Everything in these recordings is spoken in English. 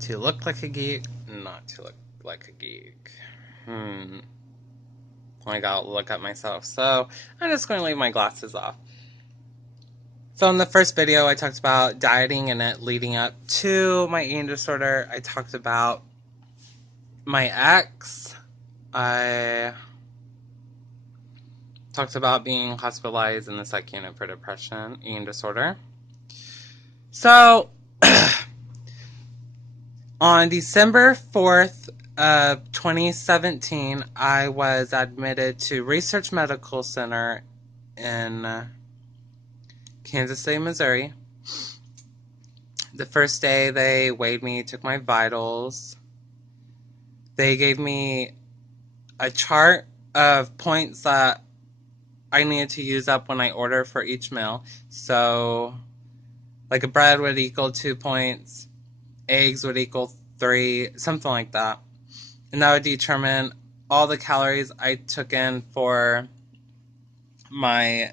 To look like a geek, not to look like a geek. I gotta look at myself. So I'm just going to leave my glasses off. So in the first video, I talked about dieting and it leading up to my eating disorder. I talked about my ex. I talked about being hospitalized in the psych unit for depression, eating disorder. So on December 4th of 2017, I was admitted to Research Medical Center in Kansas City, Missouri. The first day they weighed me, took my vitals. They gave me a chart of points that I needed to use up when I order for each meal. So, like a bread would equal 2 points, eggs would equal 3, something like that. And that would determine all the calories I took in for my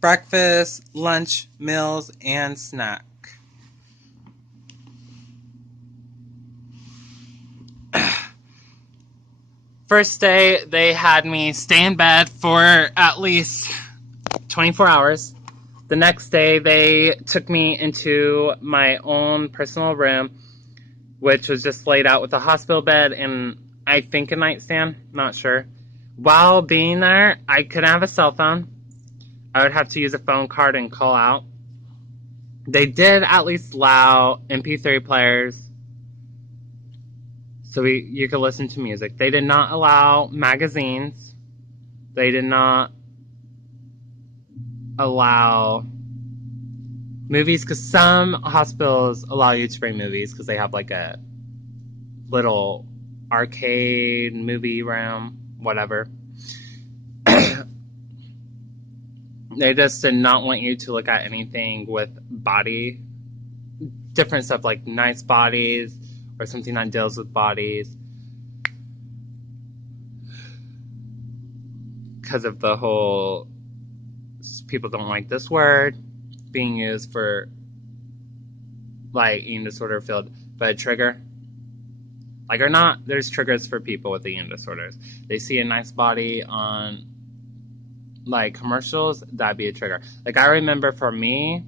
breakfast, lunch, meals, and snack. First day, they had me stay in bed for at least 24 hours. The next day, they took me into my own personal room, which was just laid out with a hospital bed and I think a nightstand, not sure. While being there, I couldn't have a cell phone. I would have to use a phone card and call out. They did at least allow MP3 players so you could listen to music. They did not allow magazines. They did not allow movies because some hospitals allow you to bring movies because they have like a little arcade movie room, whatever. They just did not want you to look at anything with different stuff like nice bodies or something that deals with bodies. Because of the whole, people don't like this word being used for like eating disorder field, but a trigger. Like or not, there's triggers for people with eating disorders. They see a nice body on like commercials, that'd be a trigger. Like I remember for me,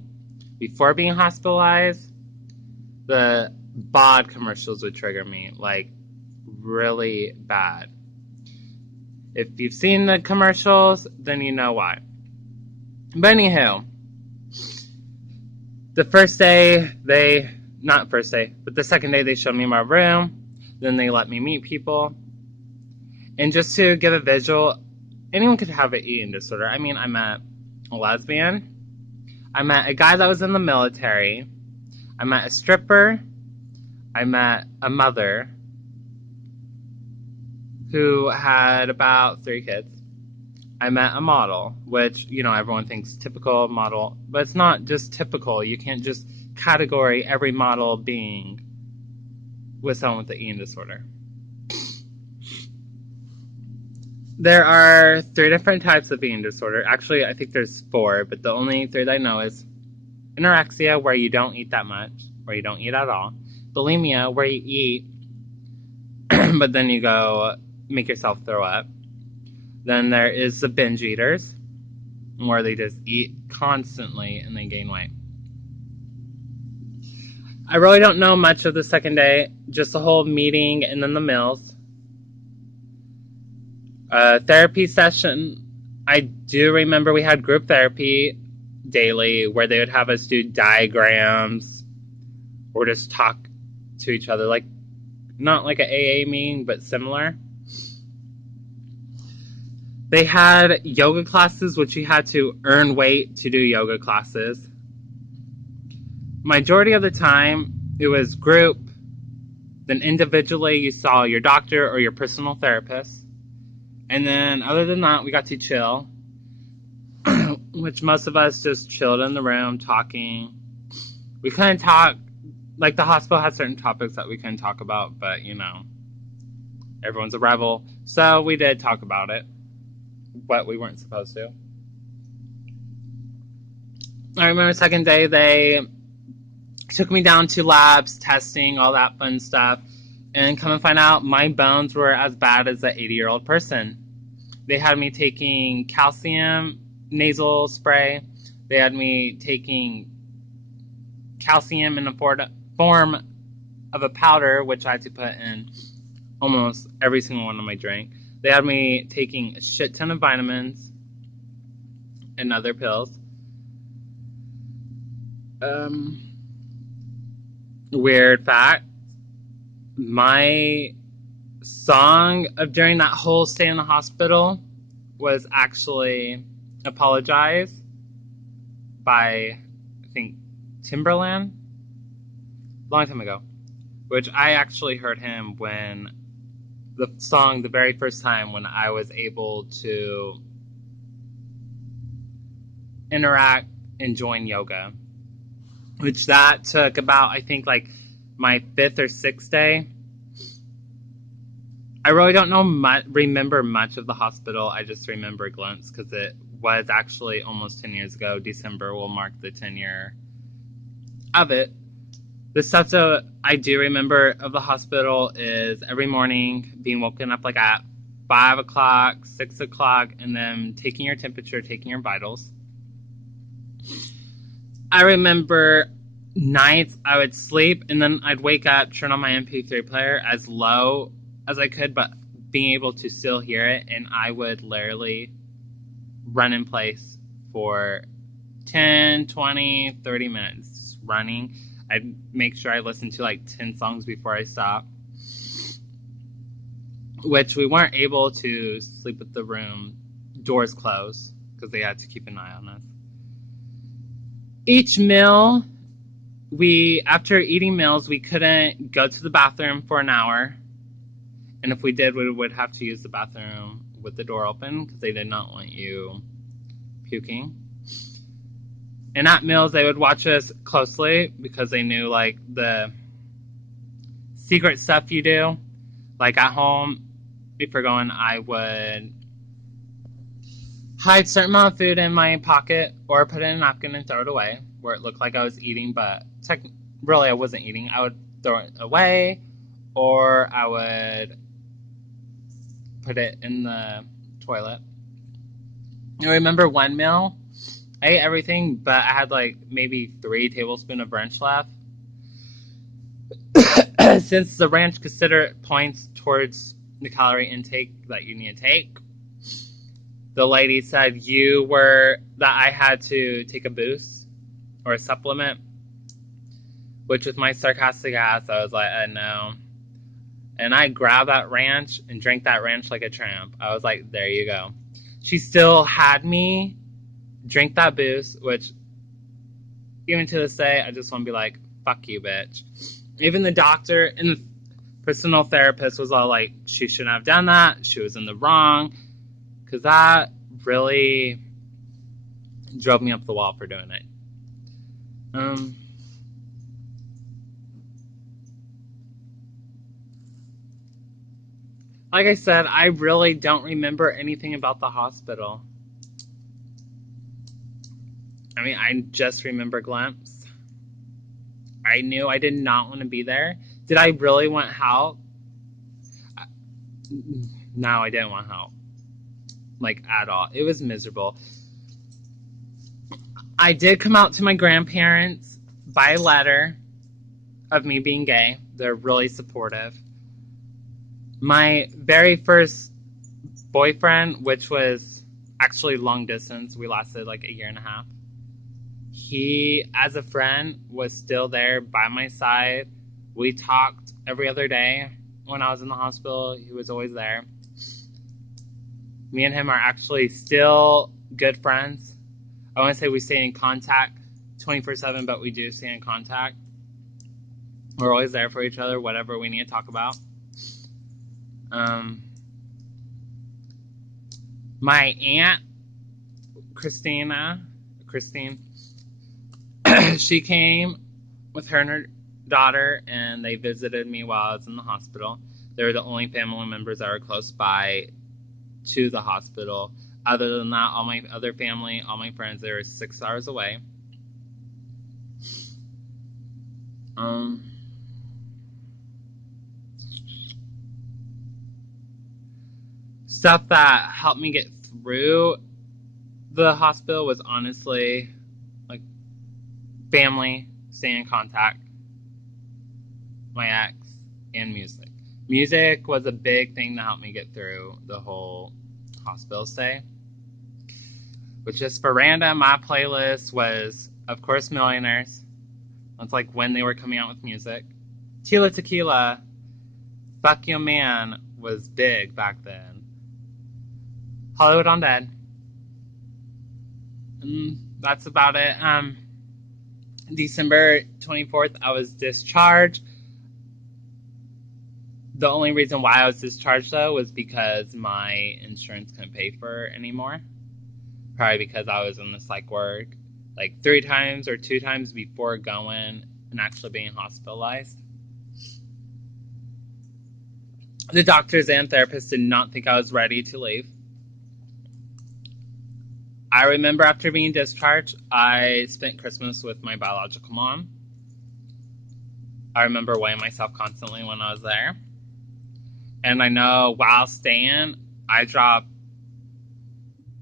before being hospitalized, the bod commercials would trigger me like really bad. If you've seen the commercials, then you know why. But anywho, the second day they showed me my room. Then they let me meet people. And just to give a visual, anyone could have an eating disorder. I mean, I met a lesbian. I met a guy that was in the military. I met a stripper. I met a mother who had about 3 kids. I met a model, which, everyone thinks typical model, but it's not just typical. You can't just category every model being with someone with the eating disorder. There are 3 different types of eating disorder. Actually, I think there's 4, but the only 3 that I know is anorexia, where you don't eat that much, where you don't eat at all. Bulimia, where you eat, but then you go make yourself throw up. Then there is the binge eaters, where they just eat constantly and they gain weight. I really don't know much of the second day, just the whole meeting and then the meals. Therapy session, I do remember we had group therapy daily where they would have us do diagrams or just talk to each other, like not like an AA meeting, but similar. They had yoga classes, which you had to earn weight to do yoga classes. Majority of the time, it was group. Then individually, you saw your doctor or your personal therapist. And then other than that, we got to chill, which most of us just chilled in the room talking. We couldn't talk, like the hospital had certain topics that we couldn't talk about, but everyone's a rebel. So we did talk about it, but we weren't supposed to. I remember the second day they Took me down to labs, testing, all that fun stuff. And come and find out, my bones were as bad as an 80-year-old person. They had me taking calcium nasal spray. They had me taking calcium in the form of a powder, which I had to put in almost every single one of my drink. They had me taking a shit ton of vitamins and other pills. Weird fact, my song of during that whole stay in the hospital was actually Apologize by, I think, Timberland, a long time ago, which I actually heard him when the song the very first time when I was able to interact and join yoga, which that took about, I think, like my 5th or 6th day. I really don't remember much of the hospital. I just remember a glimpse because it was actually almost 10 years ago. December will mark the 10-year of it. The stuff that I do remember of the hospital is every morning being woken up like at 5 o'clock, 6 o'clock, and then taking your temperature, taking your vitals. I remember nights I would sleep and then I'd wake up, turn on my MP3 player as low as I could, but being able to still hear it, and I would literally run in place for 10, 20, 30 minutes, just running. I'd make sure I listened to like 10 songs before I stopped, which we weren't able to sleep with the room doors closed because they had to keep an eye on us. Each meal, after eating meals, we couldn't go to the bathroom for an hour. And if we did, we would have to use the bathroom with the door open because they did not want you puking. And at meals, they would watch us closely because they knew like the secret stuff you do. Like at home, before going, I would hide a certain amount of food in my pocket or put it in a napkin and throw it away where it looked like I was eating, but really I wasn't eating. I would throw it away or I would put it in the toilet. I remember one meal, I ate everything, but I had like maybe 3 tablespoons of ranch left. Since the ranch considered points towards the calorie intake that you need to take, the lady said that I had to take a boost or a supplement, which with my sarcastic ass, I was like, no. And I grabbed that ranch and drank that ranch like a tramp. I was like, there you go. She still had me drink that boost, which even to this day, I just want to be like, fuck you, bitch. Even the doctor and the personal therapist was all like, she shouldn't have done that. She was in the wrong. Because that really drove me up the wall for doing it. Like I said, I really don't remember anything about the hospital. I mean, I just remember glimpse. I knew I did not want to be there. Did I really want help? No, I didn't want help. Like, at all. It was miserable. I did come out to my grandparents by letter of me being gay. They're really supportive. My very first boyfriend, which was actually long distance, we lasted like 1.5 years. He, as a friend, was still there by my side. We talked every other day when I was in the hospital. He was always there. Me and him are actually still good friends. I want to say we stay in contact 24/7, but we do stay in contact. We're always there for each other, whatever we need to talk about. My aunt, Christine, she came with her and her daughter, and they visited me while I was in the hospital. They were the only family members that were close by to the hospital. Other than that, all my other family, all my friends, they were 6 hours away. Um, Stuff that helped me get through the hospital was honestly like family, staying in contact, my ex, and music. Music was a big thing that helped me get through the whole hospital stay. Which is for random, my playlist was, of course, Millionaires. That's like when they were coming out with music. Tila Tequila, Fuck Your Man was big back then. Hollywood Undead. That's about it. December 24th, I was discharged. The only reason why I was discharged, though, was because my insurance couldn't pay for it anymore. Probably because I was in the psych ward like 3 times or 2 times before going and actually being hospitalized. The doctors and therapists did not think I was ready to leave. I remember after being discharged, I spent Christmas with my biological mom. I remember weighing myself constantly when I was there. And I know while staying, I dropped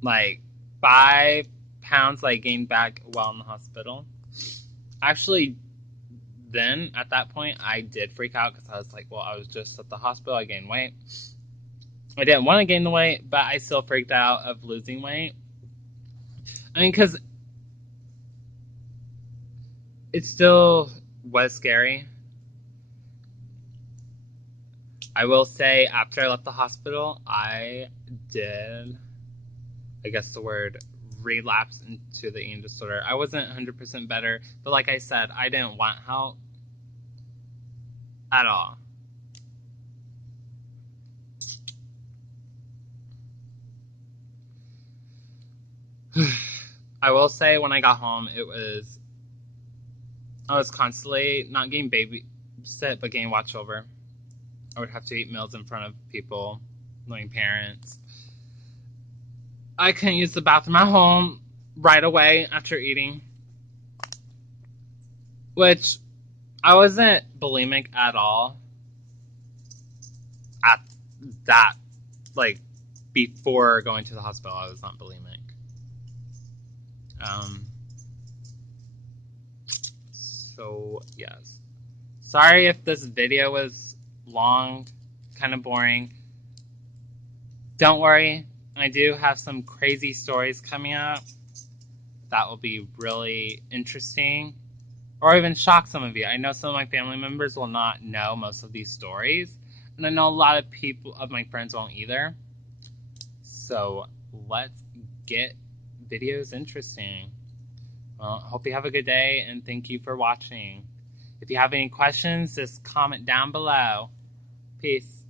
like 5 pounds I gained back while in the hospital. Actually, then at that point, I did freak out because I was like, well, I was just at the hospital. I gained weight. I didn't want to gain the weight, but I still freaked out of losing weight. I mean, because it still was scary. I will say, after I left the hospital, I did, I guess the word, relapse into the eating disorder. I wasn't 100% better, but like I said, I didn't want help at all. I will say, when I got home, I was constantly not getting babysit, but getting watched over. I would have to eat meals in front of people, knowing parents. I couldn't use the bathroom at home right away after eating, which I wasn't bulimic at all at that, like, before going to the hospital. I was not bulimic. So, yes. Sorry if this video was long, kind of boring. Don't worry, I do have some crazy stories coming up that will be really interesting, or even shock some of you. I know some of my family members will not know most of these stories, and I know a lot of people, of my friends, won't either. So let's get videos interesting. Well, hope you have a good day, and thank you for watching. If you have any questions, just comment down below. Peace.